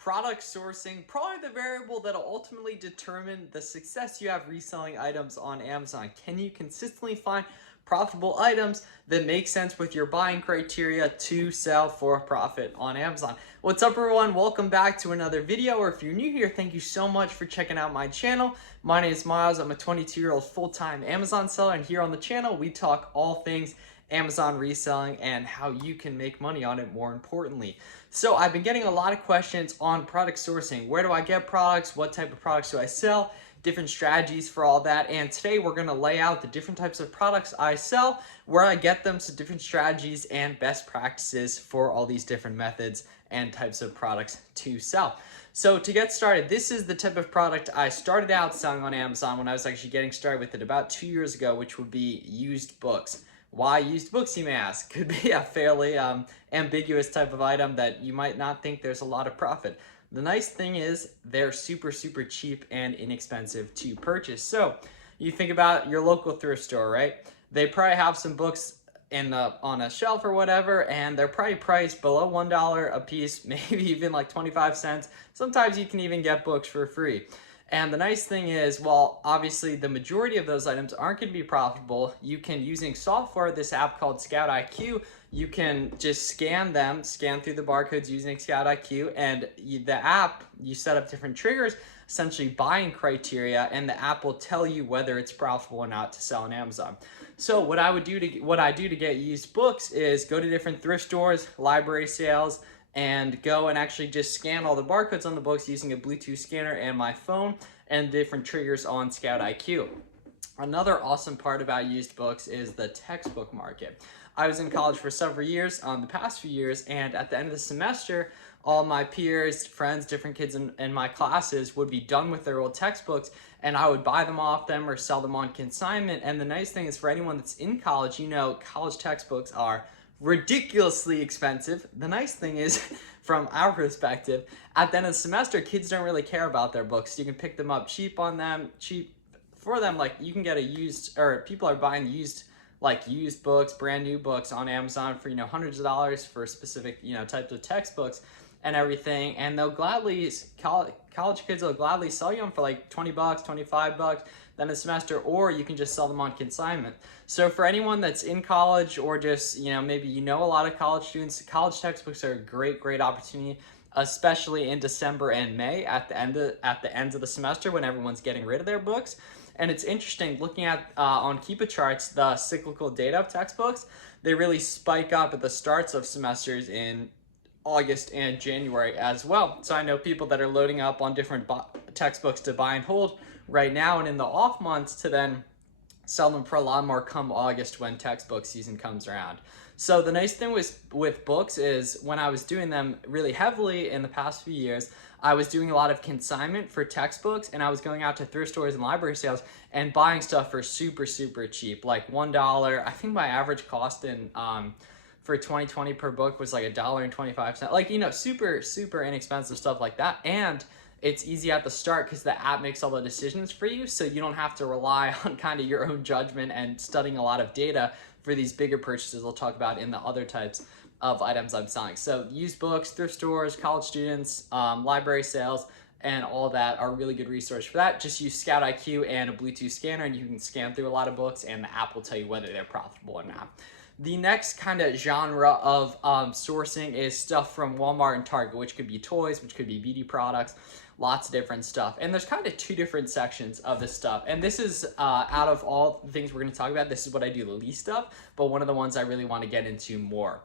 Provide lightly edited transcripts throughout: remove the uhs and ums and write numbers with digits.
Product sourcing, probably the variable that'll ultimately determine the success you have reselling items on Amazon. Can you consistently find profitable items that make sense with your buying criteria to sell for a profit on Amazon? What's up, everyone? Welcome back to another video, or if you're new here, thank you so much for checking out my channel. My name is Miles. I'm a 22-year-old full-time Amazon seller, and here on the channel, we talk all things Amazon reselling and how you can make money on it, more importantly. So I've been getting a lot of questions on product sourcing. Where do I get products? What type of products do I sell? Different strategies for all that. And today we're going to lay out the different types of products I sell, where I get them, so different strategies and best practices for all these different methods and types of products to sell. So to get started, this is the type of product I started out selling on Amazon when I was actually getting started with it about 2 years ago, which would be used books. Why used books, you may ask? Could be a fairly ambiguous type of item that you might not think there's a lot of profit. The nice thing is they're super cheap and inexpensive to purchase. So you think about your local thrift store, right? They probably have some books on a shelf or whatever, and they're probably priced below $1 a piece, maybe even like 25 cents. Sometimes you can even get books for free. And the nice thing is, while obviously the majority of those items aren't going to be profitable, you can, using software, this app called Scout IQ, you can just scan through the barcodes using Scout IQ, and the app, you set up different triggers, essentially buying criteria, and the app will tell you whether it's profitable or not to sell on Amazon. So what I do to get used books is go to different thrift stores, library sales, and go and actually just scan all the barcodes on the books using a Bluetooth scanner and my phone and different triggers on Scout IQ. Another awesome part about used books is the textbook market. I was in college for several years, the past few years, and at the end of the semester, all my peers, friends, different kids in my classes would be done with their old textbooks, and I would buy them off them or sell them on consignment. And the nice thing is, for anyone that's in college, you know college textbooks are ridiculously expensive. The nice thing is, from our perspective, at the end of the semester, kids don't really care about their books. You can pick them up cheap for them. Like, you can get people are buying used books, brand new books on Amazon for, hundreds of dollars for specific, types of textbooks and everything. And they'll gladly, college kids will gladly sell you them for like 20 bucks, 25 bucks, then a semester, or you can just sell them on consignment. So for anyone that's in college, or just, maybe a lot of college students, college textbooks are a great opportunity, especially in December and May at the end of the semester when everyone's getting rid of their books. And it's interesting looking at on Keepa charts, the cyclical data of textbooks, they really spike up at the starts of semesters in August and January as well. So I know people that are loading up on different textbooks to buy and hold right now, and in the off months to then sell them for a lot more come August when textbook season comes around. So the nice thing with books is, when I was doing them really heavily in the past few years, I was doing a lot of consignment for textbooks, and I was going out to thrift stores and library sales and buying stuff for super cheap, like $1. I think my average cost for 2020 per book was like $1.25. Like, super inexpensive stuff like that. And it's easy at the start because the app makes all the decisions for you, so you don't have to rely on kind of your own judgment and studying a lot of data for these bigger purchases we'll talk about in the other types of items I'm selling. So used books, thrift stores, college students, library sales, and all that are really good resource for that. Just use Scout IQ and a Bluetooth scanner, and you can scan through a lot of books, and the app will tell you whether they're profitable or not. The next kind of genre of sourcing is stuff from Walmart and Target, which could be toys, which could be beauty products, lots of different stuff. And there's kind of two different sections of this stuff. And this is, out of all the things we're going to talk about, this is what I do the least of, but one of the ones I really want to get into more.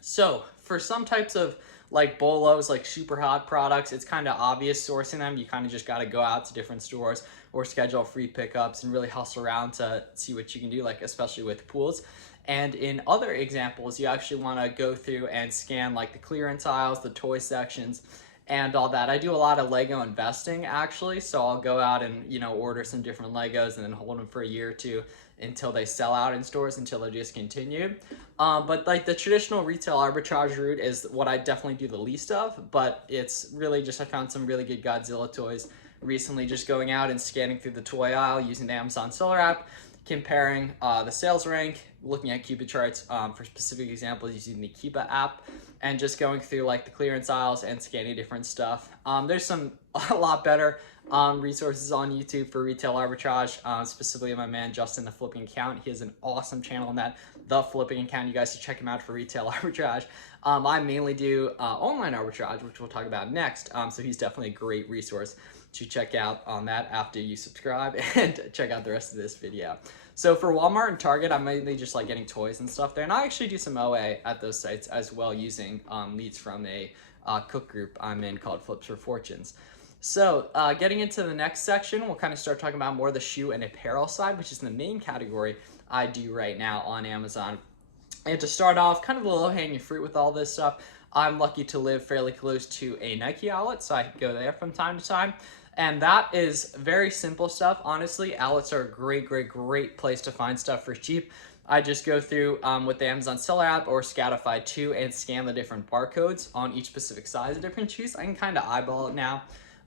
So for some types of like bolos, like super hot products, it's kind of obvious sourcing them. You kind of just got to go out to different stores or schedule free pickups and really hustle around to see what you can do, like especially with pools. And in other examples, you actually want to go through and scan like the clearance aisles, the toy sections, and all that. I do a lot of Lego investing, actually, so I'll go out and order some different Legos and then hold them for a year or two until they sell out in stores, until they're discontinued. But like the traditional retail arbitrage route is what I definitely do the least of, but it's really just, I found some really good Godzilla toys recently, just going out and scanning through the toy aisle using the Amazon seller app, comparing the sales rank, looking at Keepa charts for specific examples using the Keepa app, and just going through like the clearance aisles and scanning different stuff. There's some a lot better resources on YouTube for retail arbitrage, specifically my man Justin, the Flipping Account. He has an awesome channel on that, the Flipping Account. You guys should check him out for retail arbitrage. I mainly do online arbitrage, which we'll talk about next. So he's definitely a great resource to check out on that after you subscribe and check out the rest of this video. So for Walmart and Target, I'm mainly just like getting toys and stuff there. And I actually do some OA at those sites as well, using leads from a cook group I'm in called Flips for Fortunes. So getting into the next section, we'll kind of start talking about more the shoe and apparel side, which is the main category I do right now on Amazon. And to start off, kind of the low-hanging fruit with all this stuff, I'm lucky to live fairly close to a Nike outlet, so I can go there from time to time. And that is very simple stuff. Honestly, outlets are a great place to find stuff for cheap. I just go through with the Amazon Seller app or Scatify 2 and scan the different barcodes on each specific size of different shoes. I can kind of eyeball it now,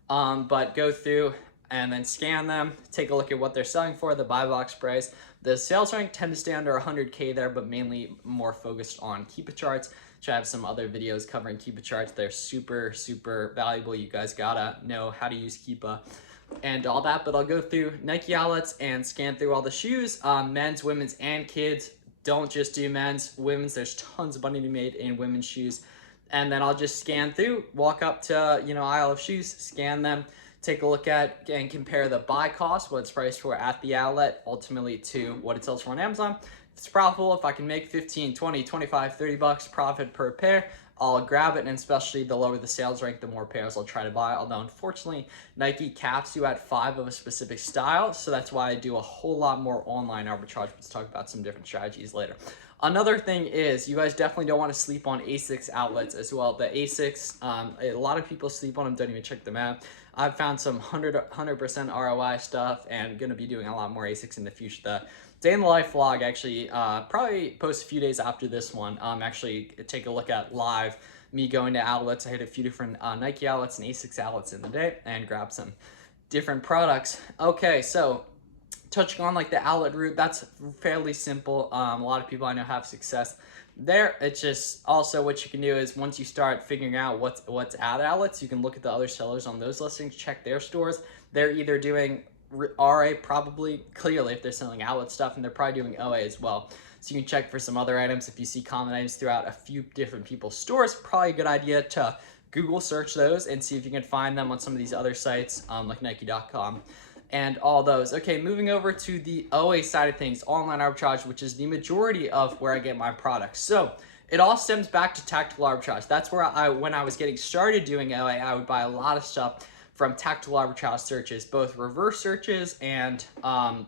but go through and then scan them, take a look at what they're selling for, the buy box price. The sales rank tend to stay under 100K there, but mainly more focused on Keepa charts, which I have some other videos covering Keepa charts. They're super valuable. You guys gotta know how to use Keepa and all that, but I'll go through Nike outlets and scan through all the shoes, men's, women's, and kids. Don't just do men's, women's. There's tons of money to be made in women's shoes. And then I'll just scan through, walk up to, aisle of shoes, scan them, take a look at and compare the buy cost, what it's priced for at the outlet, ultimately to what it sells for on Amazon. If it's profitable, if I can make 15, 20, 25, 30 bucks profit per pair, I'll grab it. And especially the lower the sales rank, the more pairs I'll try to buy. Although unfortunately, Nike caps you at 5 of a specific style. So that's why I do a whole lot more online arbitrage. Let's talk about some different strategies later. Another thing is, you guys definitely don't want to sleep on ASICS outlets as well. The ASICS, a lot of people sleep on them, don't even check them out. I've found some 100% ROI stuff and going to be doing a lot more ASICS in the future. The Day in the Life vlog actually probably post a few days after this one. Actually take a look at live me going to outlets. I hit a few different Nike outlets and ASICS outlets in the day and grab some different products. Okay, so touching on like the outlet route, that's fairly simple. A lot of people I know have success there. It's just also what you can do is once you start figuring out what's at outlets, you can look at the other sellers on those listings, check their stores. They're either doing RA probably, clearly, if they're selling outlet stuff, and they're probably doing OA as well. So you can check for some other items. If you see common items throughout a few different people's stores, probably a good idea to Google search those and see if you can find them on some of these other sites like Nike.com and all those. Okay, moving over to the OA side of things, online arbitrage, which is the majority of where I get my products. So it all stems back to tactical arbitrage. That's where when I was getting started doing OA, I would buy a lot of stuff from tactical arbitrage searches, both reverse searches and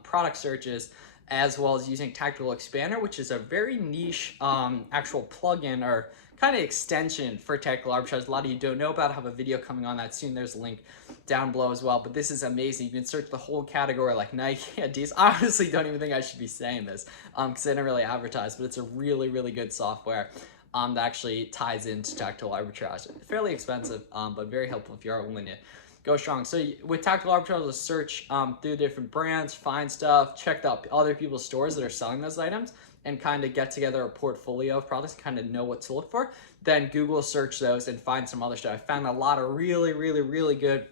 product searches, as well as using Tactical Expander, which is a very niche actual plugin or kind of extension for tactical arbitrage. A lot of you don't know about it. I have a video coming on that soon. There's a link down below as well. But this is amazing. You can search the whole category like Nike, Adidas. I honestly don't even think I should be saying this because I don't really advertise, but it's a really good software that actually ties into tactical arbitrage. Fairly expensive, but very helpful if you are willing to go strong. So with tactical arbitrage, you'll search through different brands, find stuff, check out other people's stores that are selling those items, and kind of get together a portfolio of products, kind of know what to look for. Then Google search those and find some other stuff. I found a lot of really good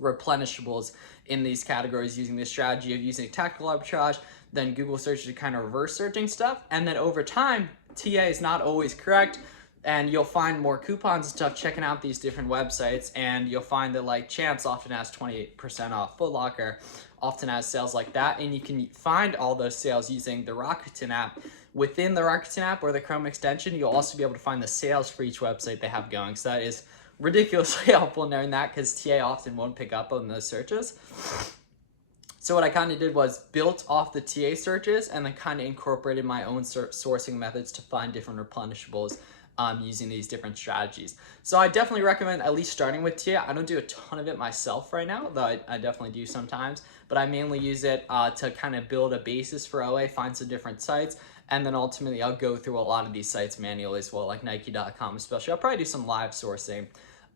replenishables in these categories using this strategy of using tactical arbitrage, then Google search to kind of reverse searching stuff. And then over time, TA is not always correct, and you'll find more coupons and stuff checking out these different websites, and you'll find that like Champs often has 28% off, Foot Locker often has sales like that, and you can find all those sales using the Rakuten app. Within the Rakuten app or the Chrome extension, you'll also be able to find the sales for each website they have going. So that is ridiculously helpful knowing that, because TA often won't pick up on those searches. So what I kind of did was built off the TA searches and then kind of incorporated my own sourcing methods to find different replenishables using these different strategies. So I definitely recommend at least starting with TA. I don't do a ton of it myself right now, though I definitely do sometimes, but I mainly use it to kind of build a basis for OA, find some different sites, and then ultimately I'll go through a lot of these sites manually as well, like Nike.com especially. I'll probably do some live sourcing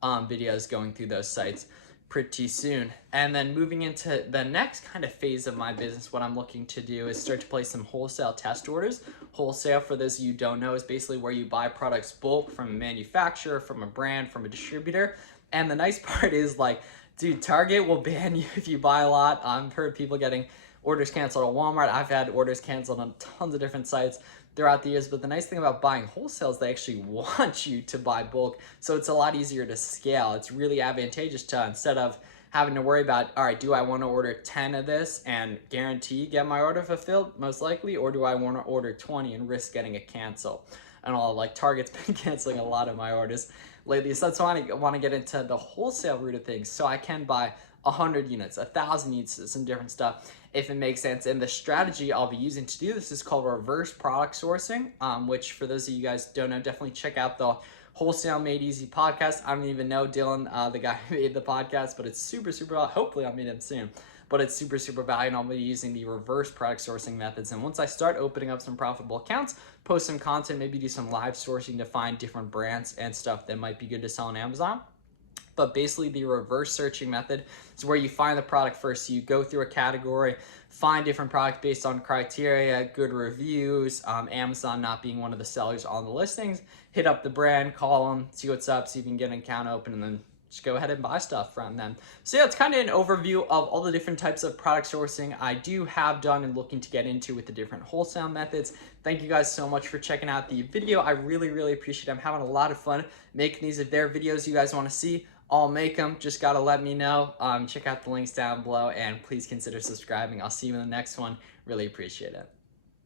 videos going through those sites pretty soon. And then moving into the next kind of phase of my business, what I'm looking to do is start to place some wholesale test orders. Wholesale, for those of you who don't know, is basically where you buy products bulk from a manufacturer, from a brand, from a distributor. And the nice part is, like, dude, Target will ban you if you buy a lot. I've heard people getting orders canceled at Walmart. I've had orders canceled on tons of different sites throughout the years. But the nice thing about buying wholesale is they actually want you to buy bulk. So it's a lot easier to scale. It's really advantageous to, instead of having to worry about, all right, do I want to order 10 of this and guarantee get my order fulfilled, most likely, or do I want to order 20 and risk getting a cancel? And all, like, Target's been canceling a lot of my orders lately. So that's why I want to get into the wholesale route of things, so I can buy 100 units, 1,000 units, some different stuff, if it makes sense. And the strategy I'll be using to do this is called reverse product sourcing, which, for those of you guys who don't know, definitely check out the Wholesale Made Easy podcast. I don't even know Dylan, the guy who made the podcast, but it's super, hopefully I'll meet him soon. But it's super valuable, and I'll be using the reverse product sourcing methods. And once I start opening up some profitable accounts, post some content, maybe do some live sourcing to find different brands and stuff that might be good to sell on Amazon. But basically, the reverse searching method is where you find the product first. You go through a category, find different products based on criteria, good reviews, Amazon not being one of the sellers on the listings, hit up the brand, call them, see what's up, see if you can get an account open, and then just go ahead and buy stuff from them. So yeah, it's kind of an overview of all the different types of product sourcing I do have done and looking to get into with the different wholesale methods. Thank you guys so much for checking out the video. I really appreciate it. I'm having a lot of fun making these. If there are videos you guys want to see, I'll make them. Just gotta let me know. Check out the links down below, and please consider subscribing. I'll see you in the next one. Really appreciate it.